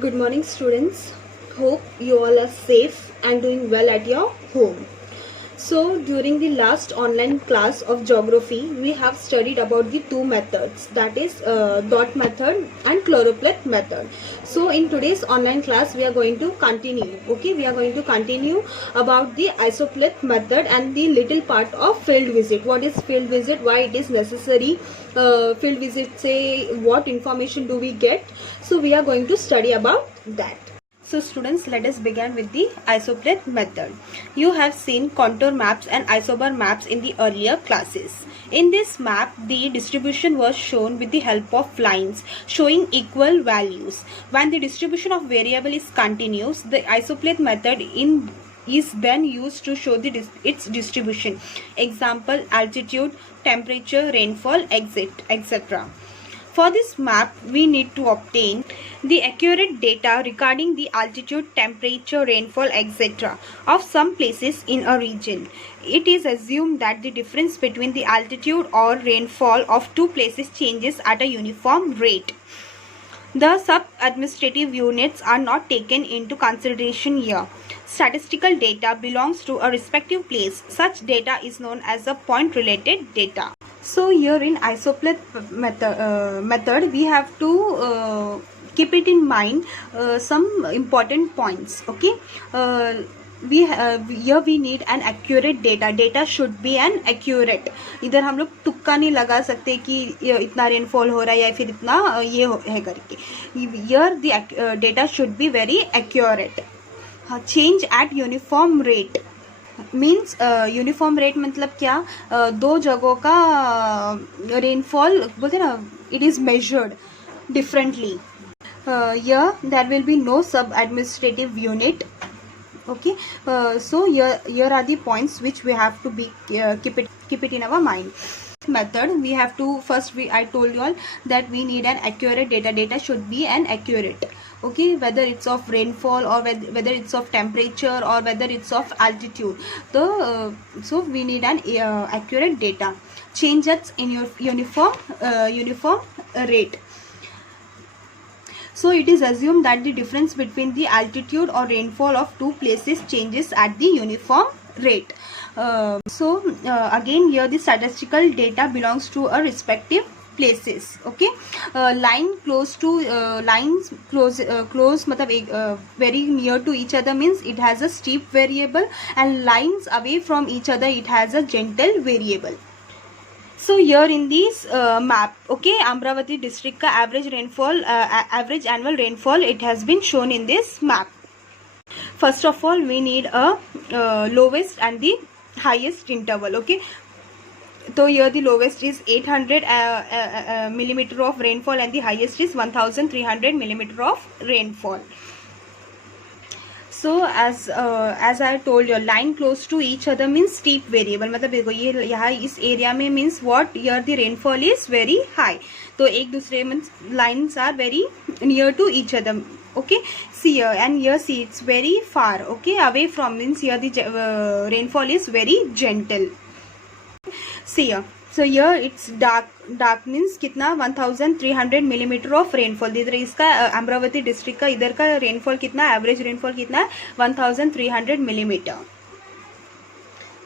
Good morning, students. Hope you all are safe and doing well at your home. So, during the last online class of geography, we have studied about the two methods, that is dot method and choropleth method. So, in today's online class, we are going to continue. Okay, we are going to continue about the isopleth method and the little part of field visit. What is field visit? Why it is necessary? Field visit, say what information do we get? So, we are going to study about that. So students, let us begin with the isopleth method. You have seen contour maps and isobar maps in the earlier classes. In this map, the distribution was shown with the help of lines showing equal values. When the distribution of variable is continuous, the isopleth method is then used to show its distribution. Example, altitude, temperature, rainfall, etc. For this map, we need to obtain the accurate data regarding the altitude, temperature, rainfall, etc. of some places in a region. It is assumed that the difference between the altitude or rainfall of two places changes at a uniform rate. The sub-administrative units are not taken into consideration here. Statistical data belongs to a respective place. Such data is known as a point-related data. So here in isopleth method, we have to keep it in mind some important points. Okay, here we need an accurate data should be an accurate. इधर हम लोग तुक्का नहीं लगा सकते कि इतना rainfall हो रहा है या फिर इतना ये है करके. Here the data should be very accurate. Change at uniform rate means uniform rate मतलब क्या, दो जगहों का रेनफॉल बोलते ना, it is measured differently. There will be no sub administrative unit. Okay, so here are the points which we have to be keep it in our mind. Method, we have to first, I told you all that we need an accurate data should be an accurate. Okay, whether it's of rainfall or whether it's of temperature or whether it's of altitude, so we need an accurate data. Changes in your uniform rate. So it is assumed that the difference between the altitude or rainfall of two places changes at the uniform rate. Again here the statistical data belongs to a respective places. Okay, line close to lines close मतलब very near to each other means it has a steep variable, and lines away from each other it has a gentle variable. So here in this map, okay, Amravati district ka average rainfall, average annual rainfall, it has been shown in this map. First of all, we need a lowest and the highest interval. Okay, so here the lowest is 800 millimeter of rainfall and the highest is 1300 millimeter of rainfall. So as I told you, line close to each other means steep variable. मतलब देखो ये यहाँ इस area में means what, here the rainfall is very high. तो एक दूसरे means lines are very near to each other. Okay, see here and here, see it's very far. Okay, away from means here the rainfall is very gentle. See here, so here it's dark means कितना 1300 millimetre of rainfall. इधर इसका Amravati district का इधर का rainfall कितना, average rainfall कितना है 1300 millimetre.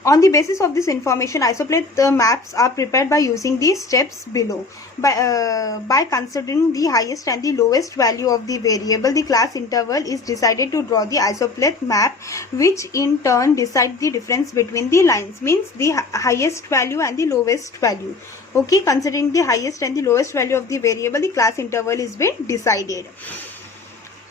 On the basis of this information, isopleth maps are prepared by using these steps below. By considering the highest and the lowest value of the variable, the class interval is decided to draw the isopleth map, which in turn decide the difference between the lines, means the highest value and the lowest value. Okay, considering the highest and the lowest value of the variable, the class interval is been decided.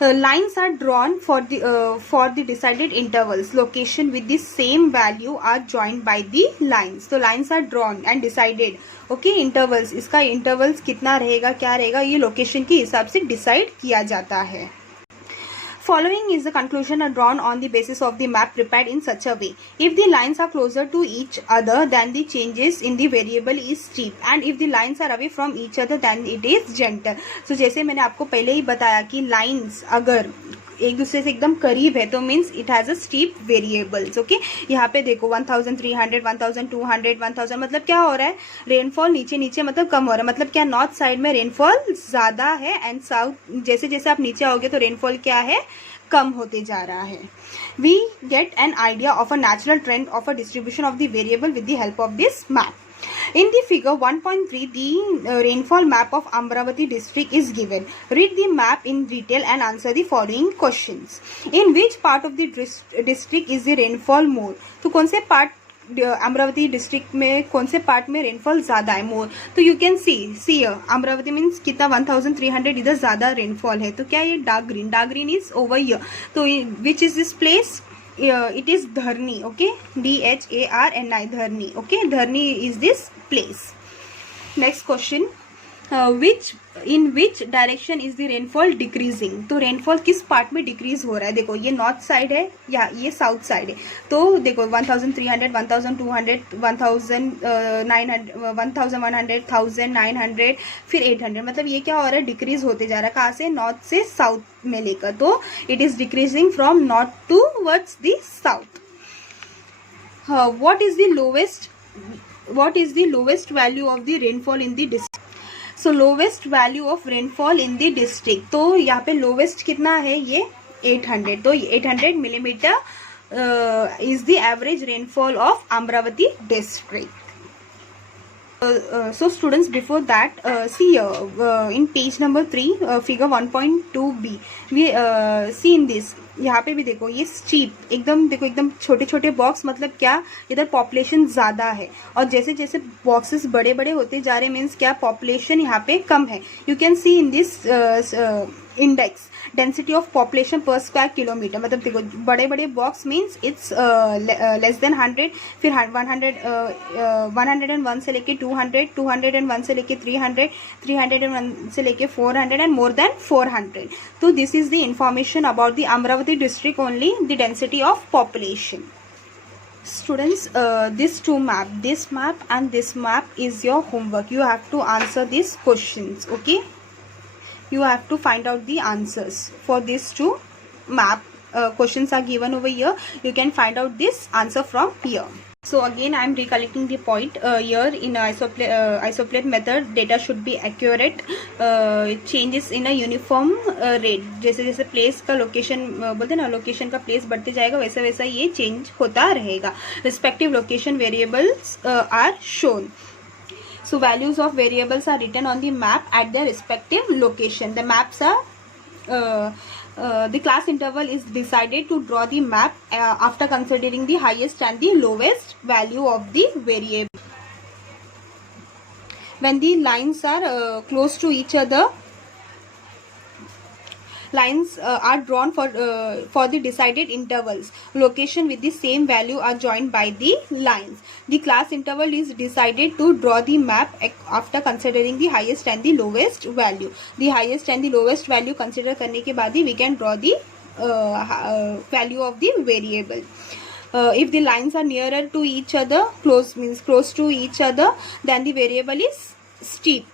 Lines are drawn for the decided intervals. Location with the same value are joined by the lines. So lines are drawn and decided. Okay, intervals, इसका intervals कितना रहेगा, क्या रहेगा, ये location के हिसाब से decide किया जाता है. Following is the conclusion are drawn on the basis of the map prepared in such a way. If the lines are closer to each other, then the changes in the variable is steep, and if the lines are away from each other, then it is gentle. So जैसे मैंने आपको पहले ही बताया कि lines अगर एक दूसरे से एकदम करीब है तो means it has a steep variables. Okay, यहाँ पे देखो 1300, 1200, 1000 मतलब क्या हो रहा है, रेनफॉल नीचे नीचे मतलब कम हो रहा है. मतलब क्या, नॉर्थ साइड में रेनफॉल ज़्यादा है एंड साउथ जैसे जैसे आप नीचे आओगे तो रेनफॉल क्या है, कम होते जा रहा है. We get an idea of a natural trend of a distribution of the variable with the help of this map. In the figure 1.3, the rainfall map of Amravati district is given. Read the map in detail and answer the following questions. In which part of the district is the rainfall more? तो कौन से part Amravati district में कौन से part में rainfall ज़्यादा है, more. तो you can see Amravati means कितना 1300 इधर ज़्यादा रेनफॉल है. तो क्या ये dark green is over here. तो which is this place, it is Dharni. Okay, Dharni, Dharni. Okay, Dharni is this place. Next question, in which direction is the rainfall decreasing? तो rainfall किस part में decrease हो रहा है. देखो ये north side है या ये साउथ साइड है. तो देखो 1300, 1200, 1100, 1900, फिर 800. मतलब ये क्या हो रहा है, डिक्रीज होते जा रहा है. कहाँ से, नॉर्थ से साउथ में लेकर. तो it is decreasing from north towards the south. what is the lowest value of the rainfall in the district? So lowest value of rainfall in the district. तो यहाँ पे lowest कितना है, ये 800. तो 800 millimeter is the average rainfall of Amravati district. So students, before that, see in page number 3, figure 1.2b, we see in this. यहाँ पे भी देखो ये स्टीप एकदम, देखो एकदम छोटे छोटे बॉक्स. मतलब क्या, इधर पॉपुलेशन ज़्यादा है और जैसे जैसे बॉक्सेस बड़े बड़े होते जा रहे मीन्स क्या, पॉपुलेशन यहाँ पे कम है. You can C in this index density of population पर स्क्वायर किलोमीटर. मतलब देखो बड़े बड़े box means it's less than 100, फिर 101 से लेके 200, 201 से लेके 300, 301 से लेके 400 एंड मोर देन 400. तो this is the information about the Amravati district only, the density of population. Students, this map and this map is your homework. You have to answer these questions. Okay, you have to find out the answers for these two map. Questions are given over here. You can find out this answer from here. So again I am recollecting the point. Here in isoplate method data should be accurate. Changes in a uniform rate. जैसे जैसे place का location बोलते हैं ना, location का place बढ़ते जाएगा वैसा वैसा ये चेंज होता रहेगा. Respective location variables are shown. So values of variables are written on the map at their respective location. The maps are the class interval is decided to draw the map after considering the highest and the lowest value of the variable. When the lines are close to each other, lines are drawn for the decided intervals. Location with the same value are joined by the lines. The class interval is decided to draw the map after considering the highest and the lowest value. The highest and the lowest value consider करने के बाद ही we can draw the value of the variable. If the lines are nearer to each other, close means close to each other, then the variable is steep.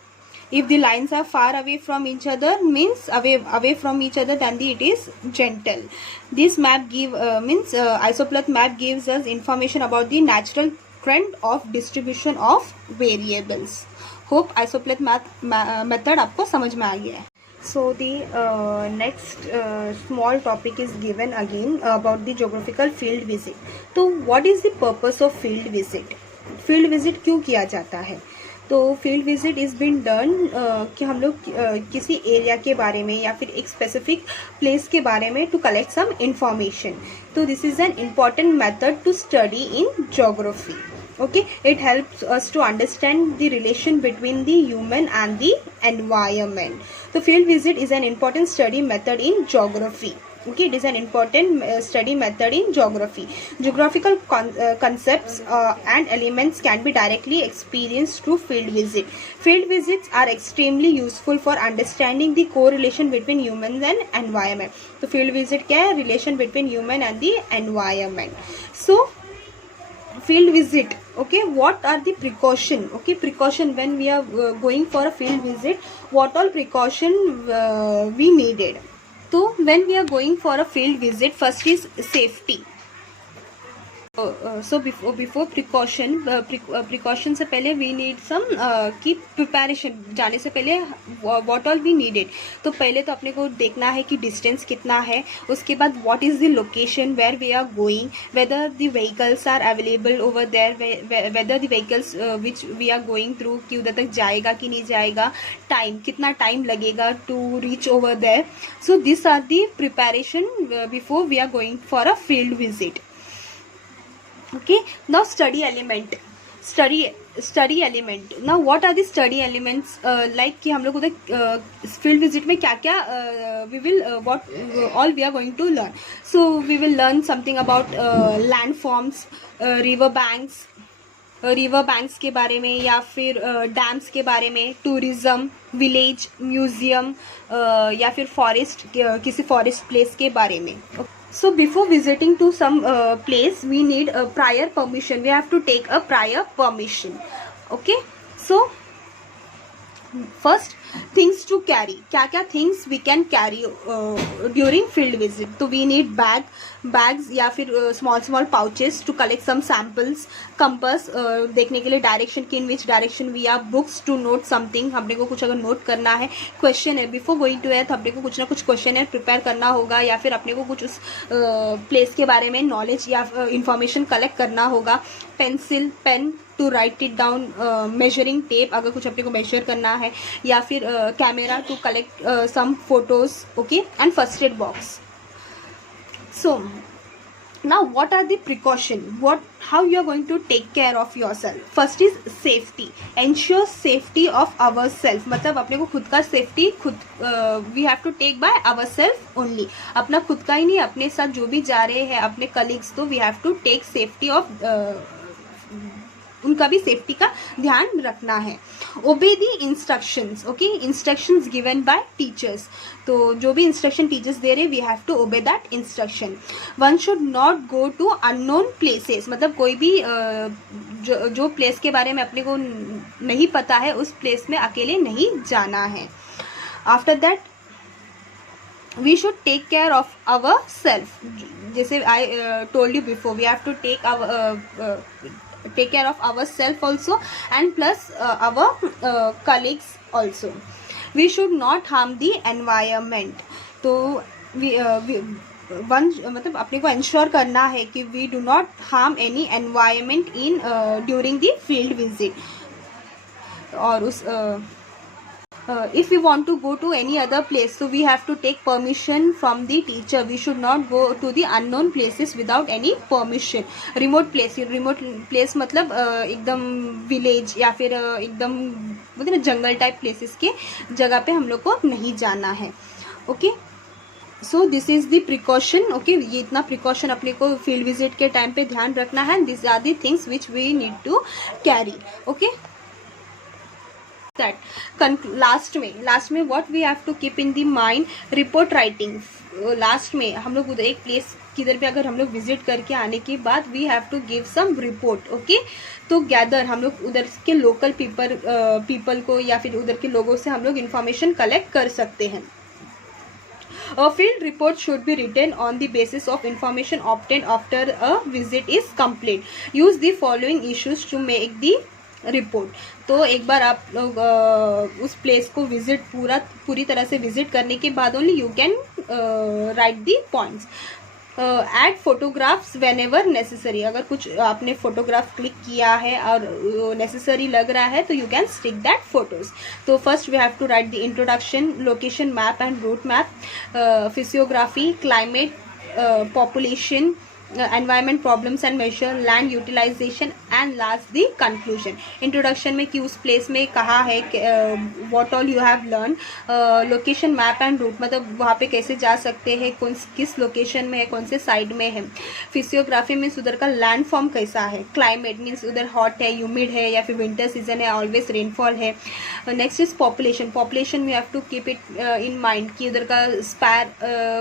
If the lines are far away from each other means away from each other, then it is gentle. This map means isoplate map gives us information about the natural trend of distribution of variables. Hope isoplate method आपको समझ में आ गया है. So the next small topic is given again about the geographical field visit. तो what is the purpose of field visit? Field visit क्यों किया जाता है? तो field visit is been done कि हम लोग किसी एरिया के बारे में या फिर एक स्पेसिफिक प्लेस के बारे में टू कलेक्ट सम इंफॉर्मेशन. तो this is an important method to study in geography. Okay, it helps us to understand the relation between the human and the environment. The field visit is an important study method in geography. Okay, it is an important study method in geography. Geographical concepts and elements can be directly experienced through field visit. Field visits are extremely useful for understanding the correlation between humans and environment. So field visit क्या है? Relation between human and the environment. So field visit, okay, what are the precaution? Okay, precaution when we are going for a field visit, what all precaution we needed? तो when we are going for a field visit, first is safety. So before precaution से पहले we need some की preparation, जाने से पहले what all we needed. तो पहले तो अपने को देखना है कि डिस्टेंस कितना है, उसके बाद what is the location where we are going, whether the vehicles are available over there, whether the vehicles which we are going through कि उधर तक जाएगा कि नहीं जाएगा, टाइम कितना टाइम लगेगा to reach over there. So these are the preparation before we are going for a field visit. Okay, now study element. Now what are the study elements? Like कि हम लोग उधर field visit में क्या क्या we will what all we are going to learn. So we will learn something about landforms, river banks के बारे में, या फिर डैम्स के बारे में, टूरिज्म, विलेज, म्यूजियम, या फिर फॉरेस्ट, किसी फॉरेस्ट प्लेस के बारे में. So before visiting to some place, we need a prior permission. We have to take a prior permission. Okay, so first things to carry. क्या क्या things we can carry during field visit? तो we need bags या फिर small pouches to collect some samples, compass देखने के लिए direction की in which direction we are, books to note something, हमने को कुछ अगर नोट करना है, questionnaire before going to earth हमने को कुछ ना कुछ questionnaire प्रिपेयर करना होगा, या फिर अपने को कुछ उस प्लेस के बारे में नॉलेज या इंफॉर्मेशन कलेक्ट करना होगा, pencil, pen to write it down, measuring tape अगर कुछ अपने को मेजर करना है, या फिर camera to collect some photos. Okay, and first aid box. So now what are the precaution, how you are going to take care of yourself? First is safety. Ensure safety of ourselves. मतलब अपने को खुद का safety खुद we have to take by ourselves only. अपना खुद का ही नहीं, अपने साथ जो भी जा रहे हैं अपने कलीग्स, तो we have to take safety of उनका भी सेफ्टी का ध्यान रखना है. Obey the instructions. Okay, instructions given by teachers. तो जो भी इंस्ट्रक्शन टीचर्स दे रहे, we have to obey that instruction. One should not go to unknown places. मतलब कोई भी जो प्लेस के बारे में अपने को नहीं पता है, उस प्लेस में अकेले नहीं जाना है. After that we should take care of ourselves. जैसे I told you before, we have to take care of ourselves also, and plus our colleagues also. We should not harm the environment. तो मतलब अपने को ensure करना है कि we do not harm any environment in during the field visit. और उस if we want to go to any other place, so we have to take permission from the teacher. We should not go to the unknown places without any permission. remote place मतलब एकदम village या फिर एकदम बोलते ना जंगल type places के जगह पे हम लोग को नहीं जाना है. Okay, so this is the precaution. Okay, ये इतना प्रिकॉशन अपने को फील्ड विजिट के टाइम पे ध्यान रखना है. This are the things which we need to carry. Okay, last में what we have to keep in the mind, report writing. Last में हम लोग उधर एक प्लेस किधर भी अगर हम लोग विजिट करके आने के बाद we have to give some report. Okay, तो गैदर हम लोग उधर के लोकल पीपल को या फिर उधर के लोगों से हम लोग इंफॉर्मेशन कलेक्ट कर सकते हैं. A field report should be written on the basis of information obtained after a visit is complete. Use the following issues to make the report. तो एक बार आप लोग उस प्लेस को विजिट पूरी तरह से विजिट करने के बाद only you can write the points. Add photographs whenever necessary. अगर कुछ आपने फोटोग्राफ क्लिक किया है और नेसेसरी लग रहा है तो you can stick that photos. तो first we have to write the introduction, location map and route map, physiography, climate, population, environment problems and measure, land utilization, and last the conclusion. Introduction में कि उस place में कहाँ है, what all you have learned, location map and route मतलब वहाँ पे कैसे जा सकते हैं, किस लोकेशन में है, कौन से साइड में है. फिजियोग्राफी मीन्स उधर का लैंड फॉर्म कैसा है. क्लाइमेट मीन्स उधर हॉट है, ह्यूमिड है, या फिर विंटर सीजन है, ऑलवेज रेनफॉल है. Next is population we have to keep it in mind कि उधर का स्पैर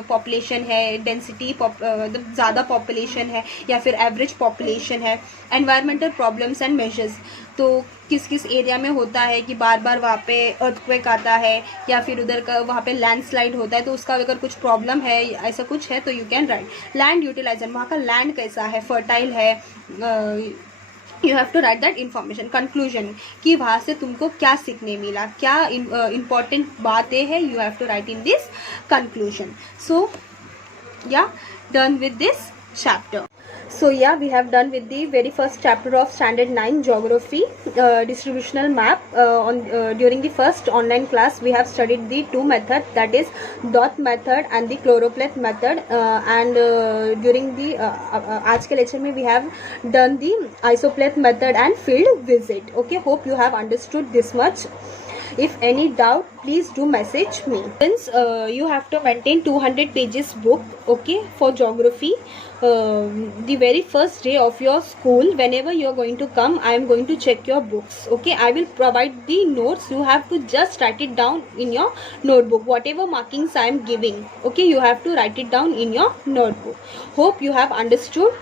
पॉपुलेशन है, डेंसिटी मतलब ज़्यादा पॉपुलेशन पॉपुलेशन है या फिर एवरेज पॉपुलेशन है, एनवायरमेंटल प्रॉब्लम्स एंड मेजर्स, तो किस किस एरिया में होता है कि बार बार वहाँ पे अर्थक्वेक आता है या फिर उधर का वहाँ पे लैंडस्लाइड होता है, तो उसका अगर कुछ प्रॉब्लम है ऐसा कुछ है तो you can write land utilisation, वहाँ का लैंड कैसा है, फर्टाइल है, you have to write that information. Conclusion कि वहाँ से तुमको क्या सीखने मिला, क्या इम्पॉर्टेंट बातें है, you have to write in this conclusion. So yeah, done with this chapter. So yeah, we have done with the very first chapter of standard 9 geography, distributional map. During the first online class we have studied the two methods, that is dot method and the choropleth method, and during the आज के lecture में we have done the isopleth method and field visit. Okay, hope you have understood this much. If any doubt, please do message me. Since you have to maintain 200 pages book, okay, for geography, the very first day of your school, whenever you are going to come, I am going to check your books. Okay, I will provide the notes. You have to just write it down in your notebook. Whatever markings I am giving, okay, you have to write it down in your notebook. Hope you have understood.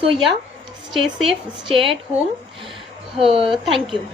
So yeah, stay safe, stay at home. Thank you.